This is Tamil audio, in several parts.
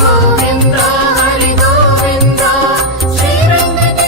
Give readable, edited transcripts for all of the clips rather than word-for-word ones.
ಗೋವಿಂದ ಹರಿ ಗೋವಿಂದ ಶ್ರೀ ವೆಂಕಟೇಶ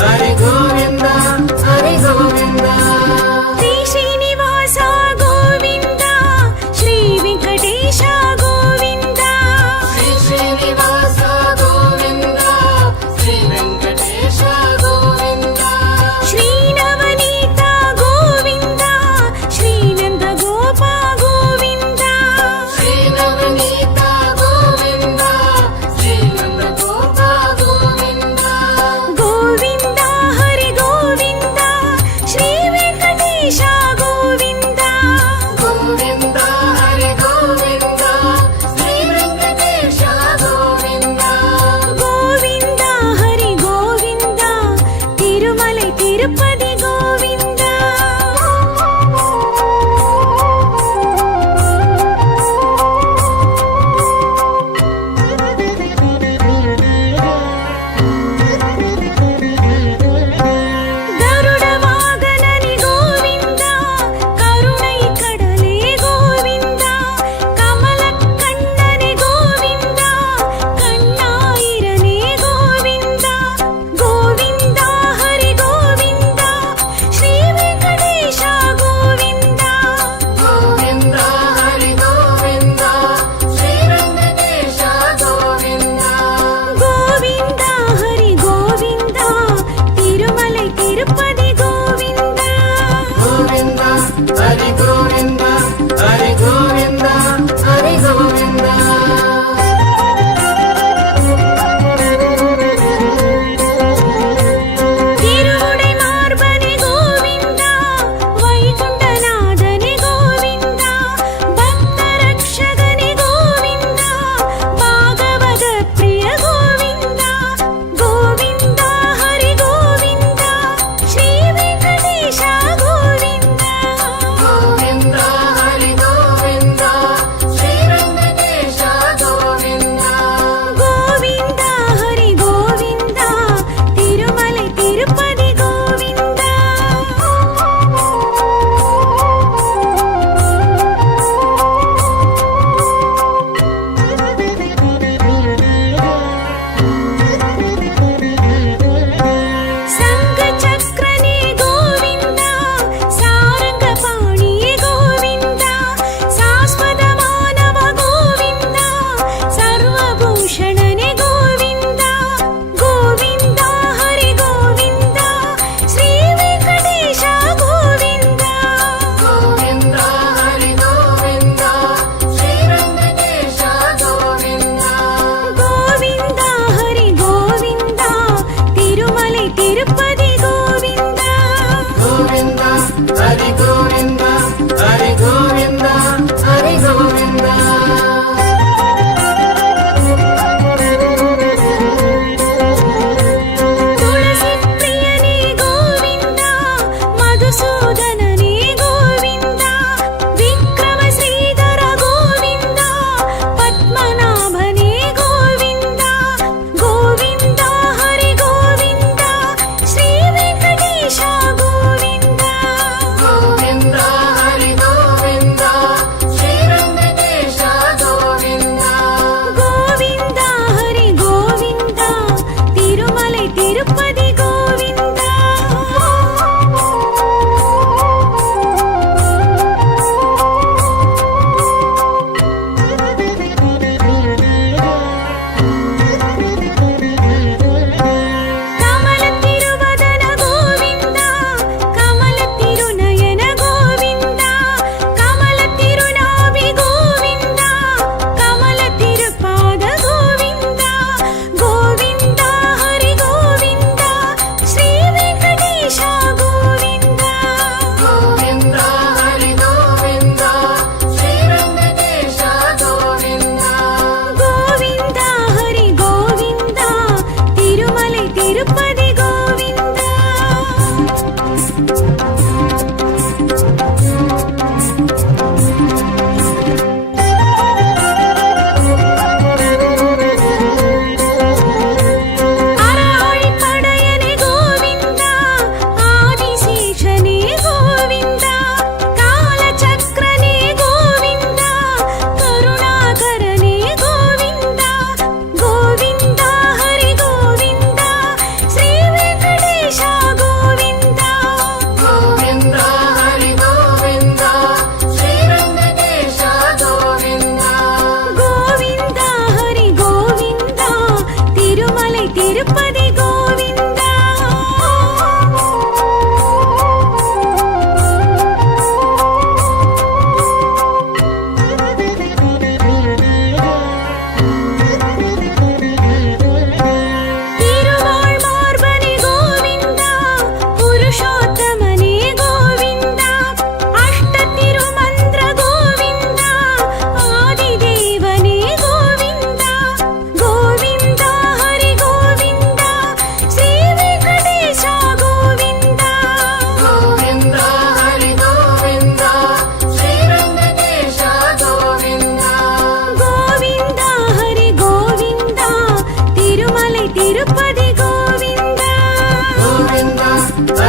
ಹರಿ ಗೋವಿಂದ ಹರಿ ಗೋವಿಂದ ಶ್ರೀ ಶ್ರೀನಿವಾಸ ಗೋವಿಂದ ಶ್ರೀ ವೆಂಕಟೇಶ ಗೋವಿಂದ ಶ್ರೀ ಶ್ರೀನಿವಾಸ ಗೋವಿಂದ ಶ್ರೀ ವೆಂಕಟೇಶ ಗೋವಿಂದ ಶ್ರೀ ನವನೀತ ಗೋವಿಂದ ಶ್ರೀ ನಂದ ಗೋಪ ಗೋವಿಂದ ಶ್ರೀ ನವನೀತ ಗೋವಿಂದ ಶ್ರೀ ನಂದ ಗೋಪ ಗೋವಿಂದ ಗೋವಿಂದ ಹರಿ ಗೋವಿಂದ ಶ್ರೀ ವೆಂಕಟೇಶ ಗೋವಿಂದ ಗೋವಿಂದ ಹರಿ ಗೋವಿಂದ ಶ್ರೀ ವೆಂಕಟೇಶ ಗೋವಿಂದ ಗೋವಿಂದ ಹರಿ ಗೋವಿಂದ ತಿರುಮಲೈ ತಿರುಪತಿ ಗೋವಿಂದ ಗರುಡ ವಾಗನನಿ ಗೋವಿಂದ ಕರುಣೈ ಕಡಲೆ ಗೋವಿಂದ ಕಮಲ ಕಣ್ಣನೆ ಗೋವಿಂದ ಕಣ್ಣಾಯಿರನೆ ಗೋವಿಂದ ಗೋವಿಂದ ಹರಿ ಗೋವಿಂದ ಶ್ರೀ ವೆಂಕಟೇಶ ಗೋವಿಂದ ಗೋವಿಂದ ಹರಿ ಗೋವಿಂದ ಶ್ರೀ ವೆಂಕಟೇಶ ಗೋವಿಂದ ಗೋವಿಂದ ಹರಿ ಗೋವಿಂದ ತಿರುಮಲೈ ತಿರುಪತಿ ಗೋವಿಂದ ಗೋವಿಂದ ಹರಿ ಗೋವಿಂದ ಹರಿ ಗೋವಿಂದ ಹರಿ ಗೋವಿಂದ ತಿರುವುಡೈ ಮಾರ್ಬನೆ ಗೋವಿಂದ ವೈಕುಂಠನಾಥನೆ ಗೋವಿಂದ ಭಕ್ತ ರಕ್ಷಕನೆ ಗೋವಿಂದ ಭಾಗವತ ಪ್ರಿಯ ಗೋವಿಂದ ಗೋವಿಂದ ಹರಿ ಗೋವಿಂದ ಶ್ರೀ ವೆಂಕಟೇಶ ಗೋವಿಂದ ಗೋವಿಂದ ಹರಿ ಗೋವಿಂದ ಶ್ರೀ ವೆಂಕಟೇಶ ಗೋವಿಂದ ಗೋವಿಂದ ಹರಿ ಗೋವಿಂದ ತಿರುಮಲೈ ತಿರುಪತಿ ಗೋವಿಂದ ಸಂಘ ಚಕ್ರನೇ ಗೋವಿಂದ ಸಾರಂಗ ಪಾಣಿ ಗೋವಿಂದ ಶಾಶ್ವತ ಮಾನವ ಗೋವಿಂದ ಸರ್ವಭೂಷಣನೆ ಗೋವಿಂದ ಗೋವಿಂದ ಹರಿ ಗೋವಿಂದ ಶ್ರೀ ವೆಂಕಟೇಶ ಗೋವಿಂದ ಗೋವಿಂದ ಹರಿ ಗೋವಿಂದ ಶ್ರೀ ವೆಂಕಟೇಶ ಗೋವಿಂದ ಗೋವಿಂದ ಹರಿ ಗೋವಿಂದ ತಿರುಮಲೈ ತಿರುಪತಿ ಗೋವಿಂದ ಗೋವಿಂದ ಹರಿ ಗೋವಿಂದ ಹರಿ ಗೋವಿಂದ ಹರಿ ಗೋವಿಂದ ತುಳಸಿ ಪ್ರಿಯನೇ ಗೋವಿಂದ ಮಧುಸೂದನನೇ ಗೋವಿಂದ ವಿಕ್ರಮ ಶ್ರೀಧರ ಗೋವಿಂದ ಪದ್ಮನಾಭನೇ ಗೋವಿಂದ ಗೋವಿಂದ ಹರಿ ಗೋವಿಂದ ಶ್ರೀ ವೆಂಕಟೇಶ ಗೋವಿಂದ ಗೋವಿಂದ ಹರಿ ಗೋವಿಂದ ಶ್ರೀ ವೆಂಕಟೇಶ ಗೋವಿಂದ ಗೋವಿಂದ ಹರಿ ಗೋವಿಂದ ತಿರುಮಲೈ ತಿರುಪತಿ ಗೋವಿಂದ ಕಮಲ ತಿರುವದನ ಗೋವಿಂದ ಕಮಲ ತಿರುನಯನ ಗೋವಿಂದ ಕಮಲ ತಿರುನಾಭಿ ಗೋವಿಂದ ಕಮಲ ತಿರುಪಾದ ಗೋವಿಂದ ಗೋವಿಂದ ಹರಿ ಗೋವಿಂದ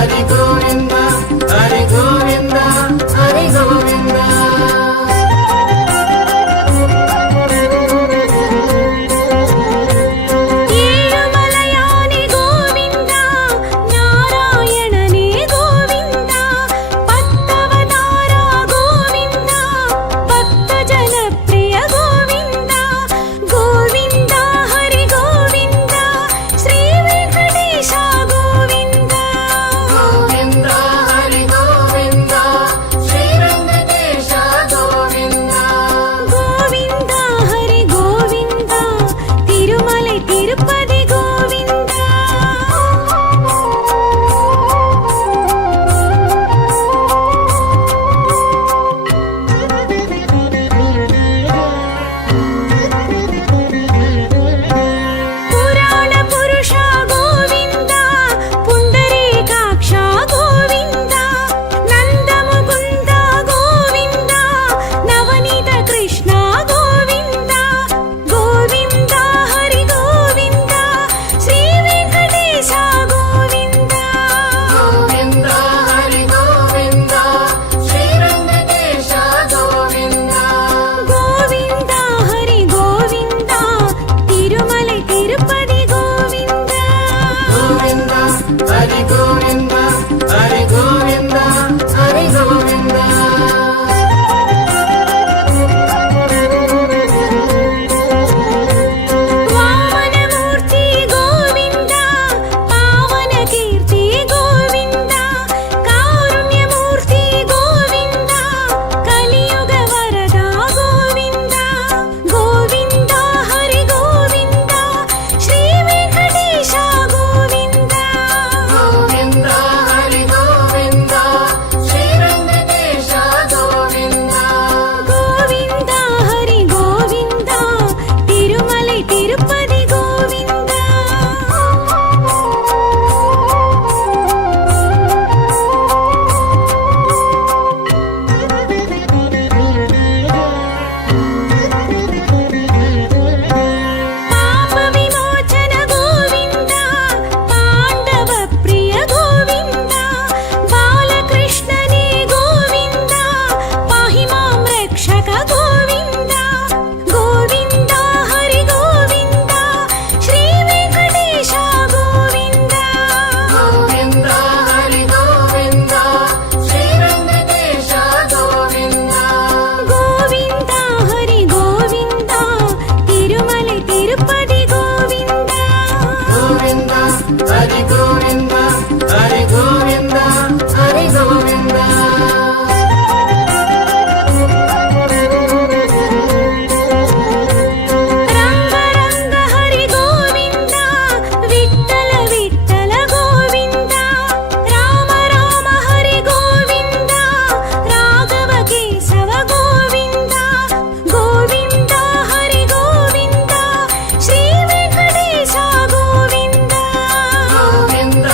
హరి గోవింద హరి గోవింద హరి గోవింద ఏడుమలయాని గోవింద నారాయణనే గోవింద పత్తవతార గోవింద భక్తజన ప్రియ గోవింద గోవింద హరి గోవింద శ్రీ వెంకటేశ గోవింద గోవింద హరి గోవింద శ్రీ వెంకటేశ గోవింద గోవింద హరి గోవింద తిరుమలై తిరుపతి గోవింద పురాణ పురుష గోవింద పుండరీకాక్ష గోవింద నందముకుంద గోవింద నవనీత కృష్ణ గోవింద గోవింద హరి గోవింద శ్రీ వెంకటేశ గోవింద గోవింద హరి గోవింద శ్రీ వెంకటేశ గోవింద గోవింద హరి గోవింద తిరుమలై తిరుపతి గోవింద గోవింద హరి గోవింద హరి గోవింద హరి గోవింద వామనమూర్తి గోవింద పావన కీర్తి గోవింద కారుణ్యమూర్తి గోవింద కలియుగ వరద గోవింద గోవింద హరి గోవింద శ్రీ వెంకటేశ గోవింద గోవింద హరి గోవింద శ్రీ వెంకటేశ గోవింద గోవింద హరి గోవింద తిరుమలై తిరుపతి గోవింద పాప విమోచన గోవింద పాండవ ప్రియ గోవింద బాలకృష్ణనే గోవింద పాహి మాం రక్షక గోవింద గోవింద హరి గోవింద శ్రీ వెంకటేశ గోవింద గోవింద హరి గోవింద శ్రీ వెంకటేశ గోవింద గోవింద హరి గోవింద తిరుమలై తిరుపతి గోవింద గోవింద హరి గోవింద హరి గోవింద హరి గోవింద రంగ రంగ హరి గోవింద విఠల విఠల గోవింద రామ రామ హరి గోవింద రాఘవ కేశవ గోవింద గోవింద హరి గోవింద శ్రీ వెంకటేశ గోవింద గోవింద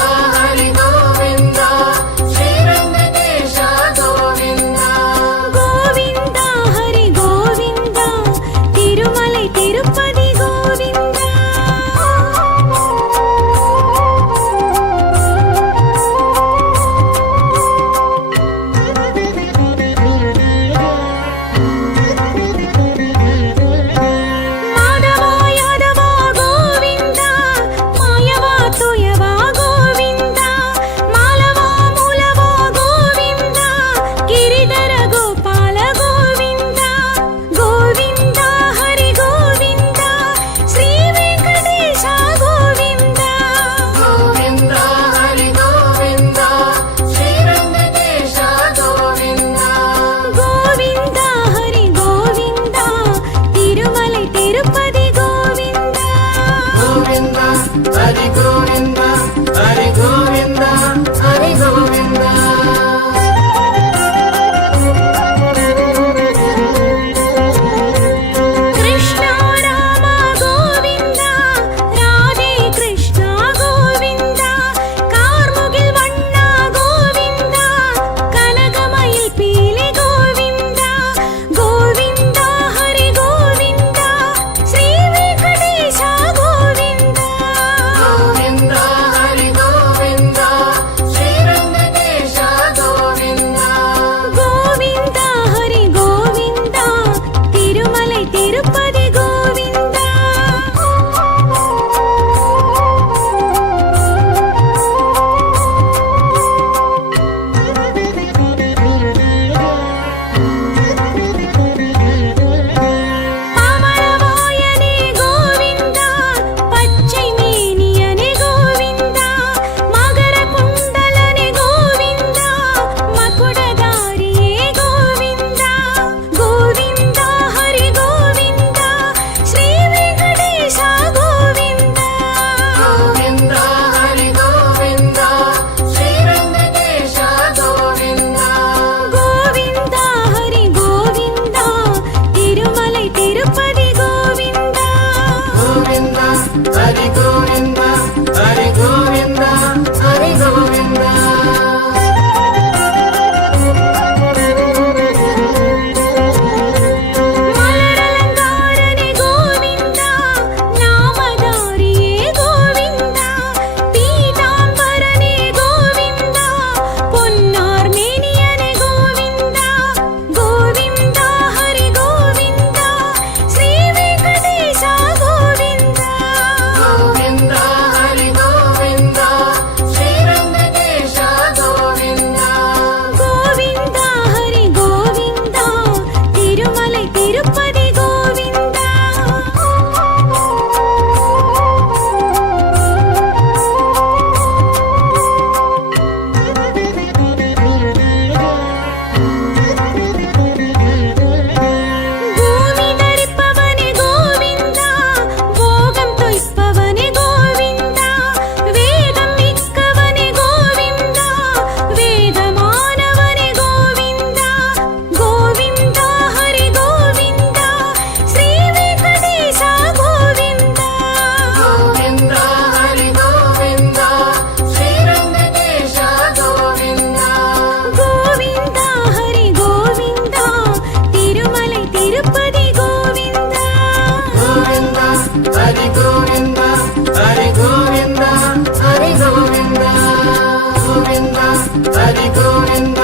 హరి గోవింద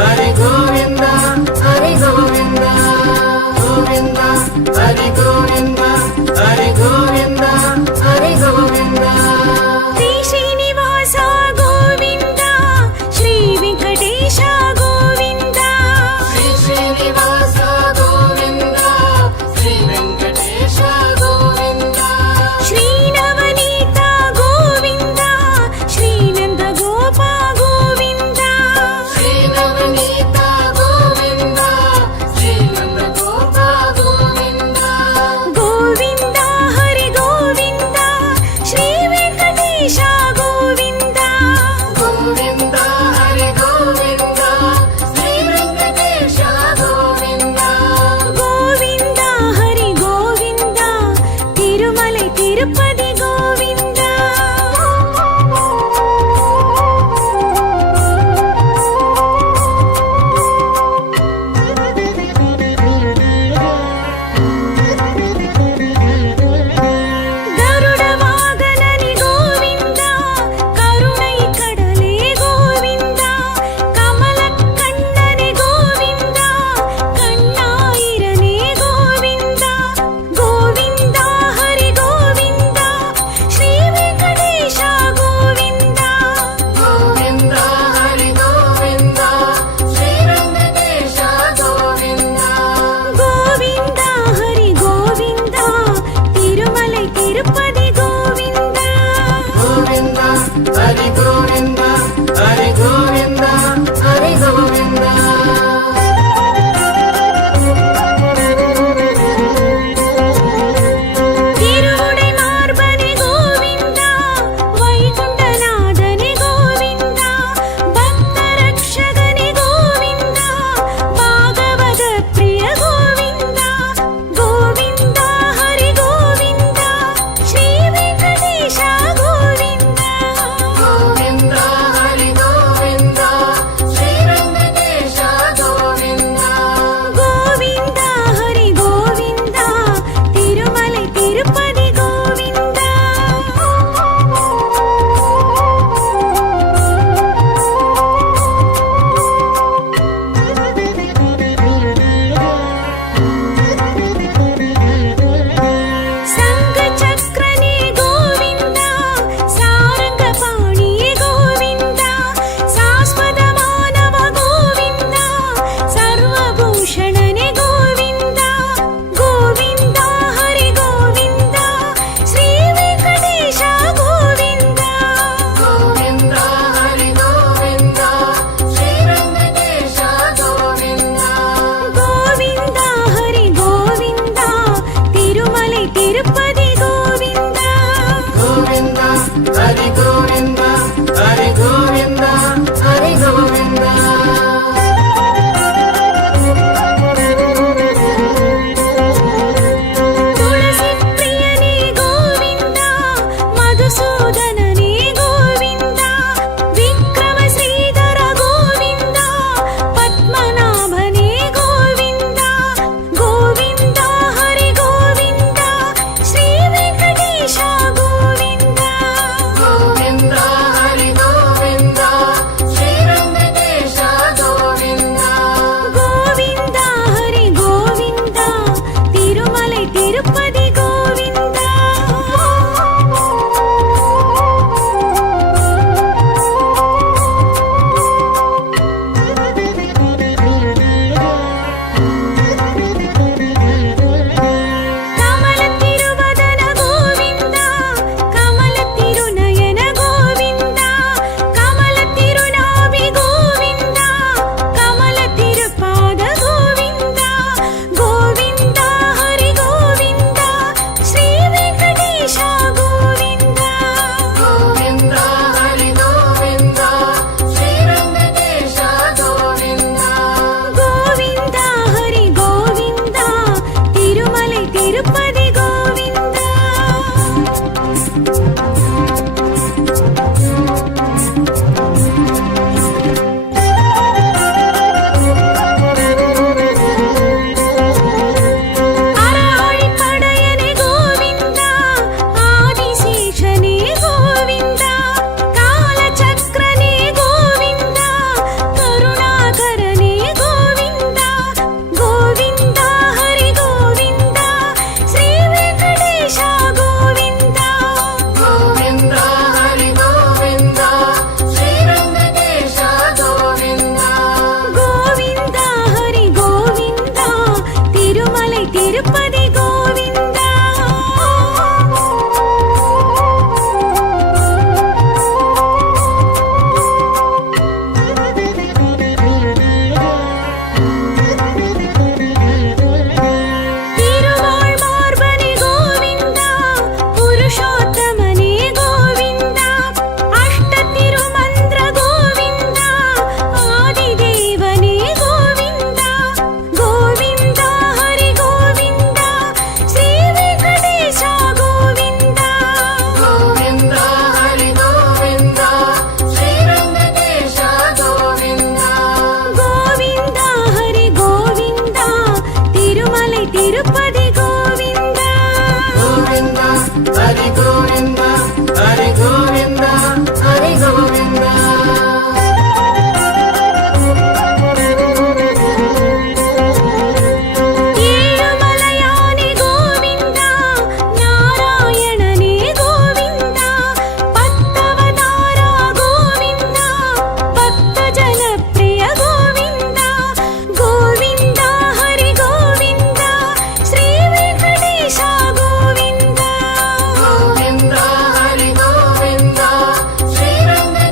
హరి గోవింద హరి గోవింద గోవింద హరి గోవింద హరి గోవింద హరి గోవింద శ్రీ శ్రీనివాస గోవింద శ్రీ వెంకటేశ గోవింద శ్రీ శ్రీనివాస గోవింద శ్రీ వెంకటేశ గోవింద శ్రీ నవనీత గోవింద శ్రీ నంద గోప గోవింద ಗೋವಿಂದ ಏಳುಮಲಯಾನೆ ಗೋವಿಂದ ನಾರಾಯಣನೇ ಗೋವಿಂದ ಪತ್ತವತಾರ ಗೋವಿಂದ ಭಕ್ತ ಜನಪ್ರಿಯ ಗೋವಿಂದ ಗೋವಿಂದ ಹರಿ ಗೋವಿಂದ ಶ್ರೀ ವೆಂಕಟೇಶ ಗೋವಿಂದ ಗೋವಿಂದ ಹರಿ ಗೋವಿಂದ ಶ್ರೀ ವೆಂಕಟೇಶ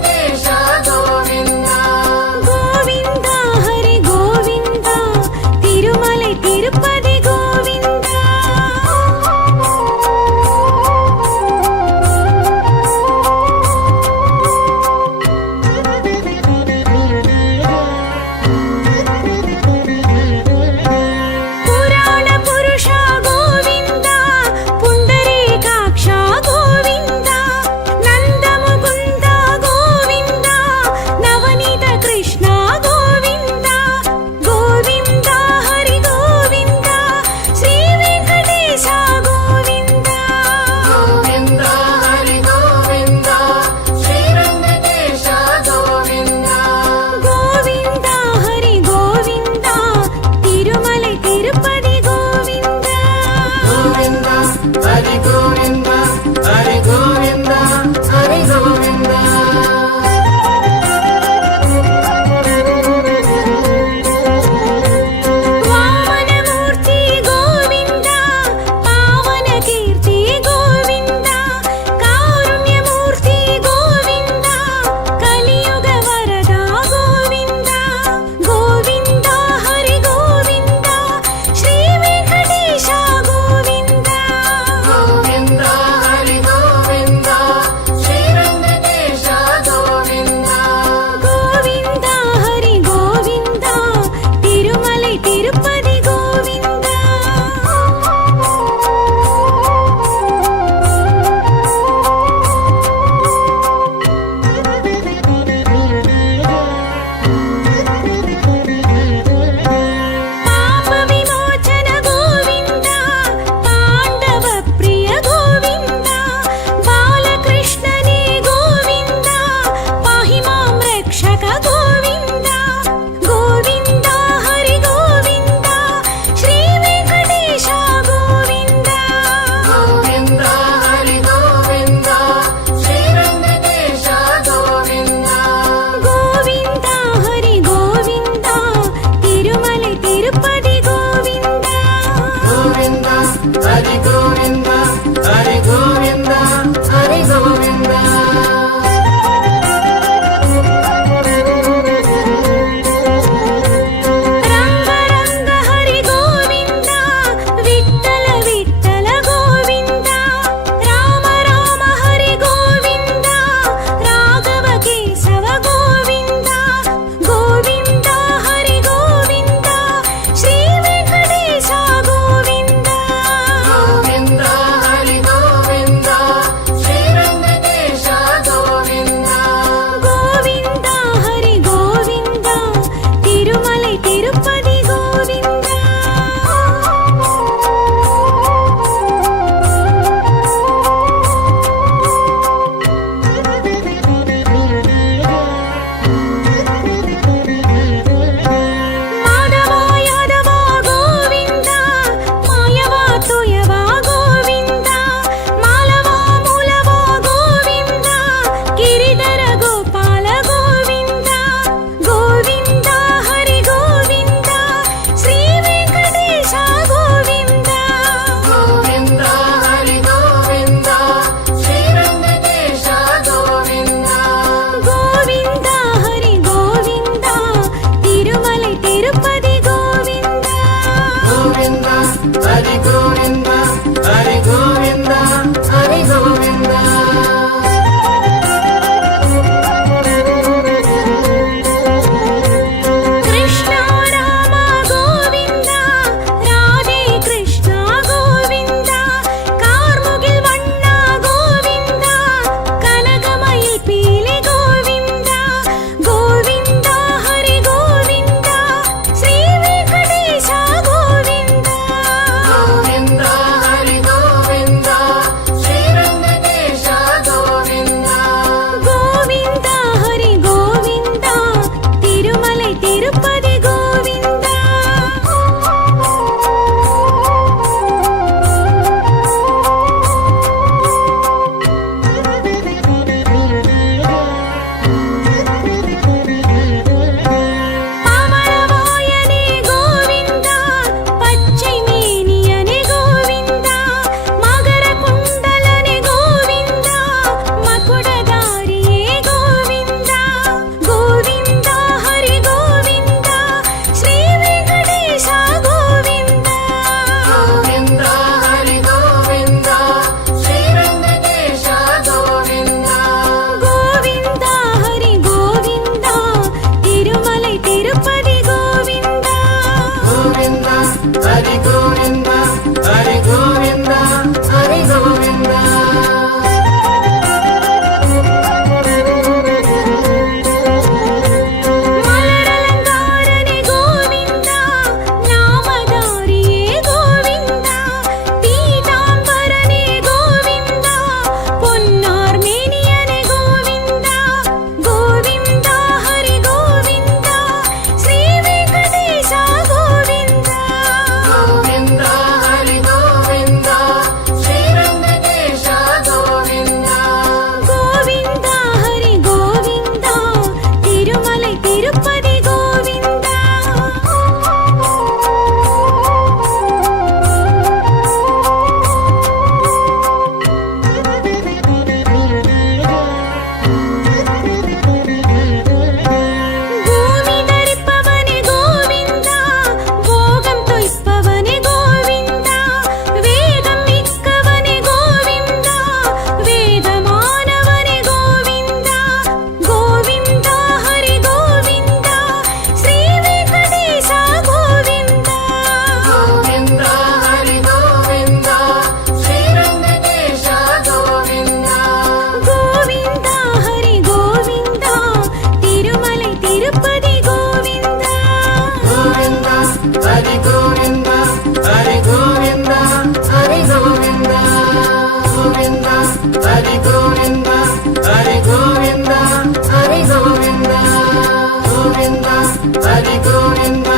హరి గోవింద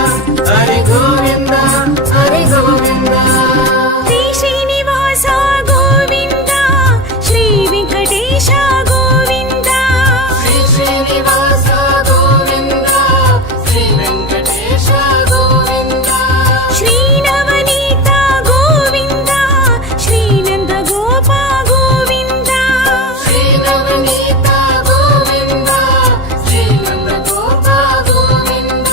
హరి గోవింద హరి గోవింద శ్రీ శ్రీనివాస గోవింద శ్రీ వెంకటేశ గోవింద శ్రీ శ్రీనివాస గోవింద శ్రీ వెంకటేశ గోవింద శ్రీ నవనీత గోవింద శ్రీ నంద గోప గోవింద శ్రీ నవనీత గోవింద శ్రీ నంద గోప గోవింద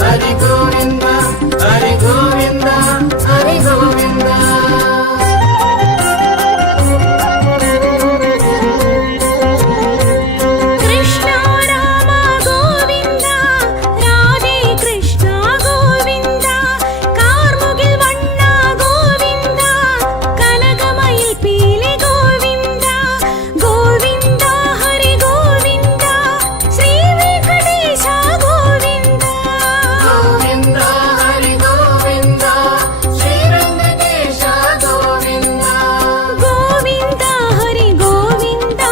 ಹರಿ ಗೋವಿಂದ ಹರಿ ಗೋವಿಂದ ಹರಿ ಗೋವಿಂದ ಕೃಷ್ಣ ರಾಮ ಗೋವಿಂದ ರಾಧೆ ಕೃಷ್ಣ ಗೋವಿಂದ ಕಾರ್ಮುಗಿಲ್ ವಣ್ಣ ಗೋವಿಂದ ಕನಕಮயில் ಪೀಲಿ ಗೋವಿಂದ ಗೋವಿಂದ ಹರಿ ಗೋವಿಂದ ಶ್ರೀ ವೆಂಕಟೇಶ ಗೋವಿಂದ ಗೋವಿಂದ ಹರಿ ಗೋವಿಂದ ಶ್ರೀ ವೆಂಕಟೇಶ ಗೋವಿಂದ ಗೋವಿಂದ ಹರಿ ಗೋವಿಂದ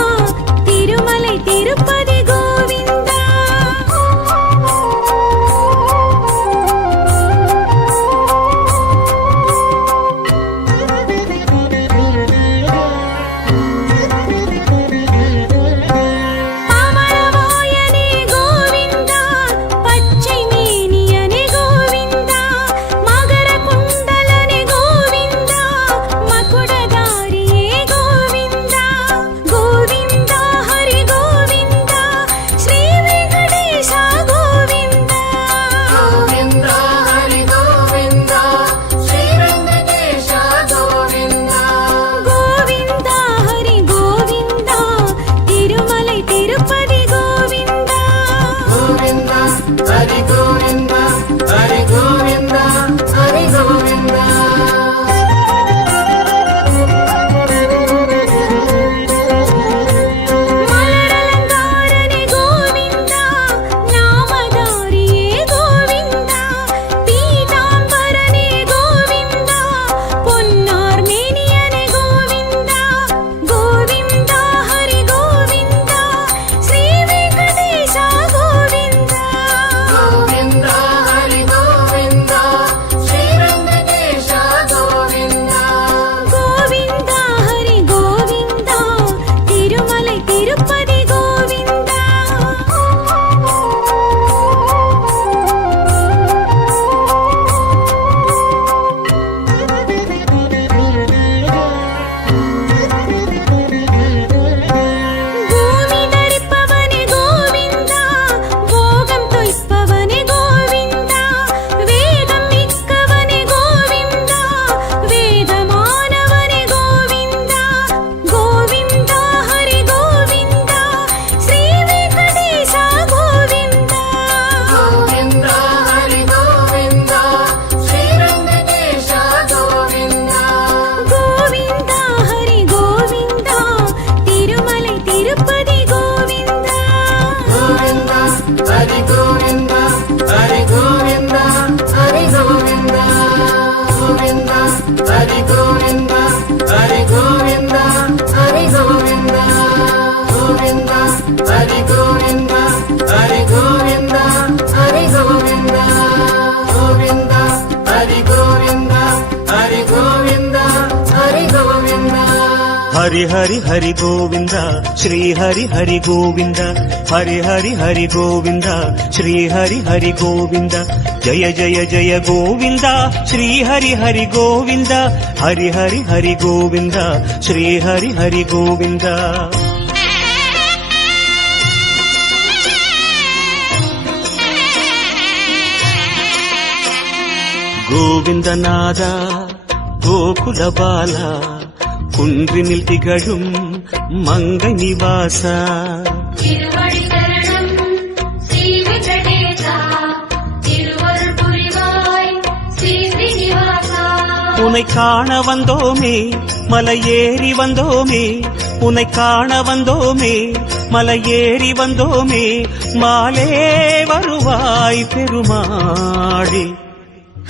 ತಿರುಮಲೈ ತಿರುಪತಿ ಗೋವಿಂದ அமரவாயனே கோவிந்தா பச்சை மேனியனே கோவிந்தா மகர குண்டலனே கோவிந்தா மகுடதாரியே கோவிந்தா கோவிந்தா ஹரி கோவிந்தா ஸ்ரீ வெங்கடேಶ கோவிந்தா ಗೋವಿಂದ ಹರಿ ಗೋವಿಂದ ಶ್ರೀ ವೆಂಕಟೇಶ ಗೋವಿಂದ ಗೋವಿಂದ ಹರಿ ಗೋವಿಂದ ತಿರುಮಲೈ ತಿರುಪತಿ ಗೋವಿಂದ ಗೋವಿಂದ ಹರಿ ಗೋವಿಂದ ಹರಿ ಗೋವಿಂದ ಹರಿ ಗೋವಿಂದ மலரலங்காரனே கோவிந்தா நாமதாரியே கோவிந்தா பீதாம்பரனே கோவிந்தா பொன்னார் மேனியனே கோவிந்தா கோவிந்தா ஹரி கோவிந்தா ஸ்ரீ வெங்கடேಶ கோவிந்தா ಗೋವಿಂದ ಹರಿ ಗೋವಿಂದ ಶ್ರೀ ವೆಂಕಟೇಶ ಗೋವಿಂದ ಗೋವಿಂದ ಹರಿ ಗೋವಿಂದ ತಿರುಮಲೈ ತಿರುಪತಿ ಗೋವಿಂದ ಭೂಮಿ ಧರಿಪವನೇ ಗೋವಿಂದ ಭೋಗಂ ತೊಯ್ಪವನೇ ಗೋವಿಂದ ವೇದಂ ಮಿಕ್ಕವನೇ ಗೋವಿಂದ ವೇದ ಮಾನವನೇ ಗೋವಿಂದ ಗೋವಿಂದ ಹರಿ ಗೋವಿಂದ ಶ್ರೀ ವೆಂಕಟೇಶ ಗೋವಿಂದ ಗೋವಿಂದ ಹರಿ ಗೋವಿಂದ ಶ್ರೀ ವೆಂಕಟೇಶ ಗೋವಿಂದ ಗೋವಿಂದ ಹರಿ ಗೋವಿಂದ ತಿರುಮಲೈ ತಿರುಪತಿ ಗೋವಿಂದ ಗೋವಿಂದ ಹರಿ ಗೋವಿಂದ ಹರಿ ಗೋವಿಂದ ಹರಿ ಗೋವಿಂದ ಗೋವಿಂದ ಹರಿ ಗೋವಿಂದ ಹರಿ ಗೋವಿಂದ ಹರಿ ಗೋವಿಂದ ಗೋವಿಂದ ಹರಿ ಗೋವಿಂದ ಹರಿ ಗೋವಿಂದ ಹರಿ ಗೋವಿಂದ ಗೋವಿಂದ ಹರಿ ಗೋವಿಂದ ಹರಿ ಗೋವಿಂದ ಹರಿ ಗೋವಿಂದ ಹರಿ ಹರಿ ಹರಿ ಗೋವಿಂದ ಶ್ರೀ ಹರಿ ಹರಿ ಗೋವಿಂದ ಹರಿ ಹರಿ ಹರಿ ಗೋವಿಂದ ಶ್ರೀ ಹರಿ ಹರಿ ಗೋವಿಂದ ಜಯ ಜಯ ಜಯ ಗೋವಿಂದ ಶ್ರೀ ಹರಿ ಹರಿ ಗೋವಿಂದ ಹರಿ ಹರಿ ಹರಿ ಗೋವಿಂದ ಶ್ರೀ ಹರಿ ಹರಿ ಗೋವಿಂದ கோவிந்தநாத கோகுல பாலா குன்றினில் திகழும் மங்கை நிவாசா திருவடி சரணம் ஸ்ரீ வெங்கடேசா திருவருள் புரிவாய் ஸ்ரீ ஸ்ரீனிவாசா உன்னை காண வந்தோமே மலையேறி வந்தோமே உன்னை காண வந்தோமே மலையேறி வந்தோமே மாலே வருவாய் பெருமாளே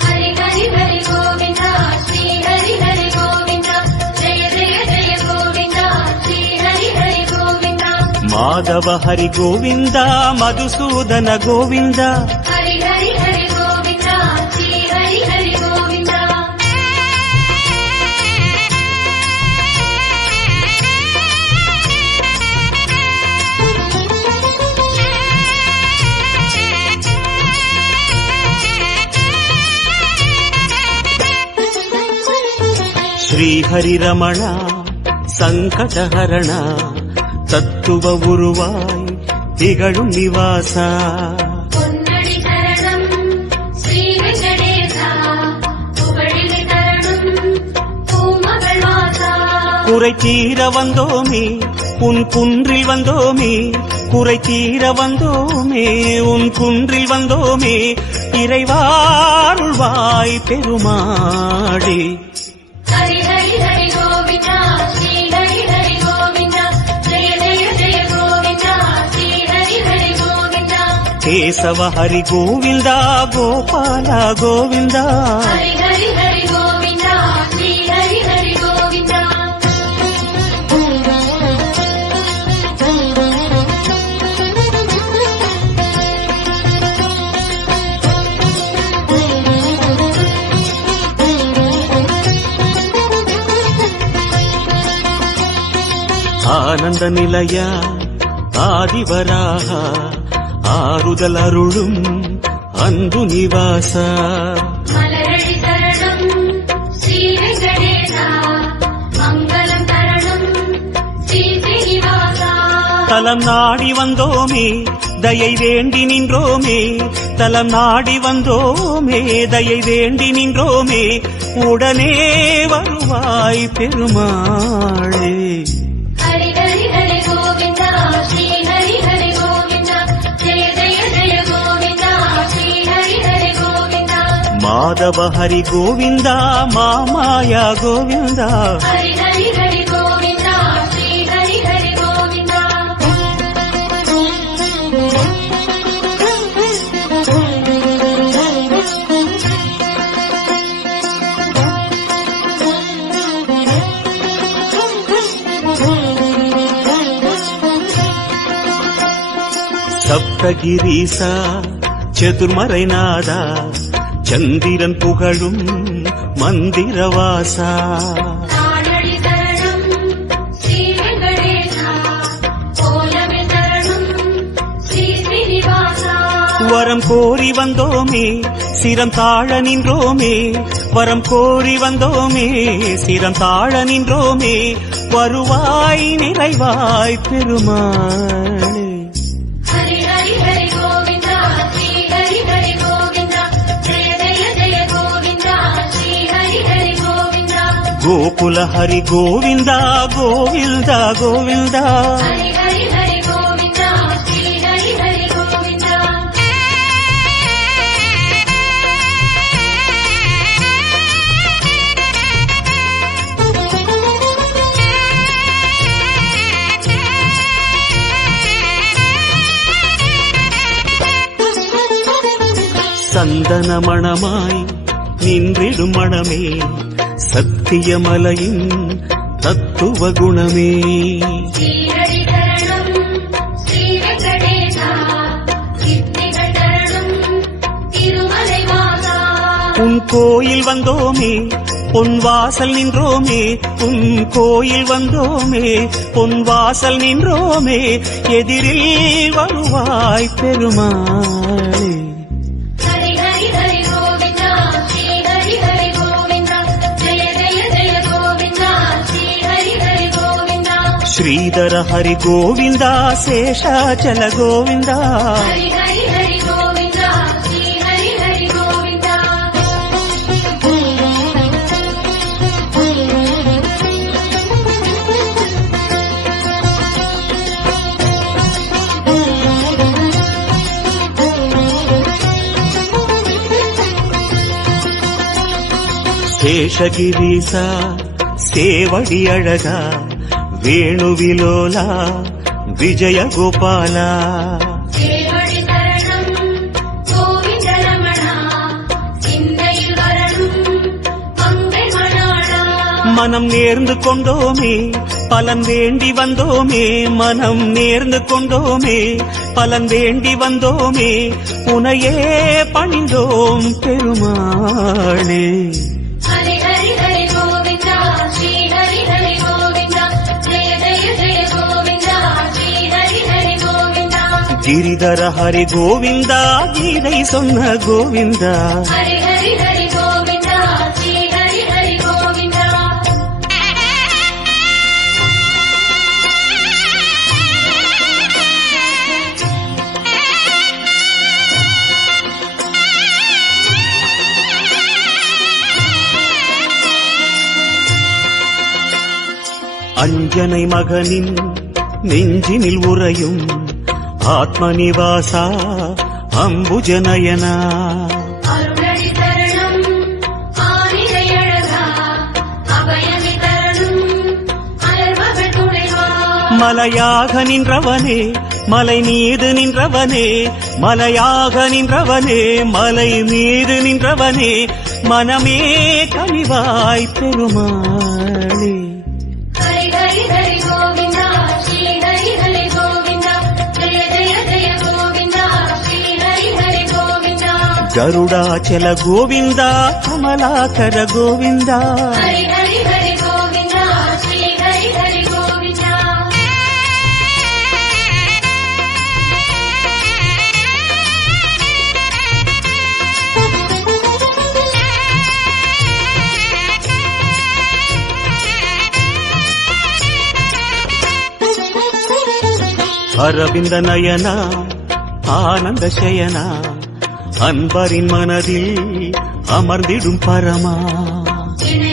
ஹரி ஹரி ஹரி கோவிந்தா ஸ்ரீ ஹரி ஹரி கோவிந்தா ஜெய ஜெய ஜெய கோவிந்தா ஸ்ரீ ஹரி ஹரி கோவிந்தா மாதவ ஹரி கோவிந்த மதுசூதன கோவிந்த ஹரி ஹரி ஹரி கோவிந்தா ஸ்ரீ ஹரி ஹரி கோவிந்தா ஸ்ரீஹரி ரமண சங்கடஹரண தத்துவ உருவாய் திகழும் நிவாசா பொன்னடி சரணம் குறை தீர வந்தோமே உன் குன்றில் வந்தோமே, குறை தீர வந்தோமே உன் குன்றில் வந்தோமே, இறைவாருள்வாய் பெருமாளே. ஹரி ஹரி ஹரி கோவிந்தா ஸ்ரீ ஹரி ஹரி கோவிந்தா, ஜெய ஜெய ஜெய கோவிந்தா ஸ்ரீ ஹரி ஹரி கோவிந்தா. கேசவ ஹரி கோவிந்தா கோபால கோவிந்தா. ஹரி ஹரி ஹரி கோவிந்தா ஸ்ரீ ஹரி ஹரி கோவிந்தா. ஆனந்த நிலையா ஆதிவராக ஆறுதல் அருளும் அன்பு நிவாசா. மலரடி சரணம் ஸ்ரீ வெங்கடேசா, மங்களம் தரணம் ஸ்ரீ ஸ்ரீனிவாசா. தலம் நாடி வந்தோமே தயை வேண்டி நின்றோமே, தலம் நாடி வந்தோமே தயை வேண்டி நின்றோமே, உடனே வருவாய் பெருமாளே. ஹரி ஹரி ஹரி கோவிந்தா ஸ்ரீ ஹரி ஹரி கோவிந்தா, ஜெய ஜெய ஜெய கோவிந்தா ஸ்ரீ ஹரி ஹரி கோவிந்தா. மாதவ ஹரி கோவிந்தா மாமாயா கோவிந்தா. ஹரி ஹரி ஹரி கோவிந்தா ஸ்ரீ ஹரி ஹரி கோவிந்தா. சப்தகிரீசா சதுர்மறைநாதா, சந்திரன் புகழும் மந்திரவாசா. நாடடி சரணம் ஸ்ரீ வெங்கடேசா, கோலமே சரணம் ஸ்ரீ ஸ்ரீனிவாசா. வரம் கோரி வந்தோமே சிரம் தாழ நின்றோமே, வரம் கோரி வந்தோமே சிரம் தாழ நின்றோமே, வருவாய் நிறைவாய் பெருமாளே. ஹரி ஹரி ஹரி கோவிந்தா ஸ்ரீ ஹரி ஹரி கோவிந்தா, ஜெய ஜெய ஜெய கோவிந்தா ஸ்ரீ ஹரி ஹரி கோவிந்தா. கோகுல ஹரி கோவிந்தா கோவிந்தா கோவிந்தா. ஹரி ஹரி ஹரி கோவிந்தா ஸ்ரீ ஹரி ஹரி கோவிந்தா. சந்தன மணமாய் நின்றிடும் மணமே, சத்தியமலையின் தத்துவ குணமே. ஸ்ரீஹரி சரணம் ஸ்ரீ வெங்கடேசா, சித்திகள் தரணம் திருமலை வாசா. உன் கோயில் வந்தோமே பொன் வாசல் நின்றோமே, உன் கோயில் வந்தோமே பொன் வாசல் நின்றோமே, எதிரில் வருவாய் பெருமாளே. ஹரி ஹரி ஹரி கோவிந்தா ஸ்ரீ ஹரி ஹரி கோவிந்தா, ஜெய ஜெய ஜெய கோவிந்தா ஸ்ரீ ஹரி ஹரி கோவிந்தா. ஸ்ரீதர ஹரி கோவிந்தா சேஷாச்சல கோவிந்தா. ஹரி ஹரி ஹரி கோவிந்தா ஸ்ரீ ஹரி ஹரி கோவிந்தா. சேஷகிரீசா சேவடி அழகா, வேணுவிலோலா விஜய கோபாலா. சேவடி சரணம் கோவிந்த ரமணா, சிந்தையில் வரணும் பங்கை மணாளா. மனம் நேர்ந்து கொண்டோமே பலன் வேண்டி வந்தோமே, மனம் நேர்ந்து கொண்டோமே பலன் வேண்டி வந்தோமே, உனையே பணிந்தோம் பெருமாளே. ஹரி ஹரி ஹரி கோவிந்தா ஸ்ரீ ஹரி ஹரி கோவிந்தா, ஜெய ஜெய ஜெய கோவிந்தா ஸ்ரீ ஹரி ஹரி கோவிந்தா. கிரிதர ஹரி கோவிந்தா கீதை சொன்ன கோவிந்தா. ஹரி ஹரி ஹரி கோவிந்தா ஸ்ரீ ஹரி ஹரி கோவிந்தா. அஞ்சனை மகனின் நெஞ்சினில் உறையும் ஆத்மநிவாசா அம்புஜநயனா அருளடி தருணம் ஆனிரை அழகா அபயமி தருணம் அலர்மகள் துணைவா மலையாக நின்றவனே மலை மீது நின்றவனே மலையாக நின்றவனே மலை மீது நின்றவனே மனமே கனிவாய் பெருமாளே ஹரி ஹரி ஹரி கோவிந்தா ஸ்ரீ ஹரி ஹரி கோவிந்தா ஜெய ஜெய ஜெய கோவிந்தா ஸ்ரீ ஹரி ஹரி கோவிந்தா ಗರುಡಾಚಲ ಗೋವಿಂದ ಕಮಲಾಕರ ಗೋವಿಂದ ஹரி ஹரி ஹரி கோவிந்தா ஸ்ரீ ஹரி ஹரி கோவிந்தா அரவிந்த நயன ஆனந்த சயன அன்பரின் மனதில் அமர்ந்திடும் பரமா என்னை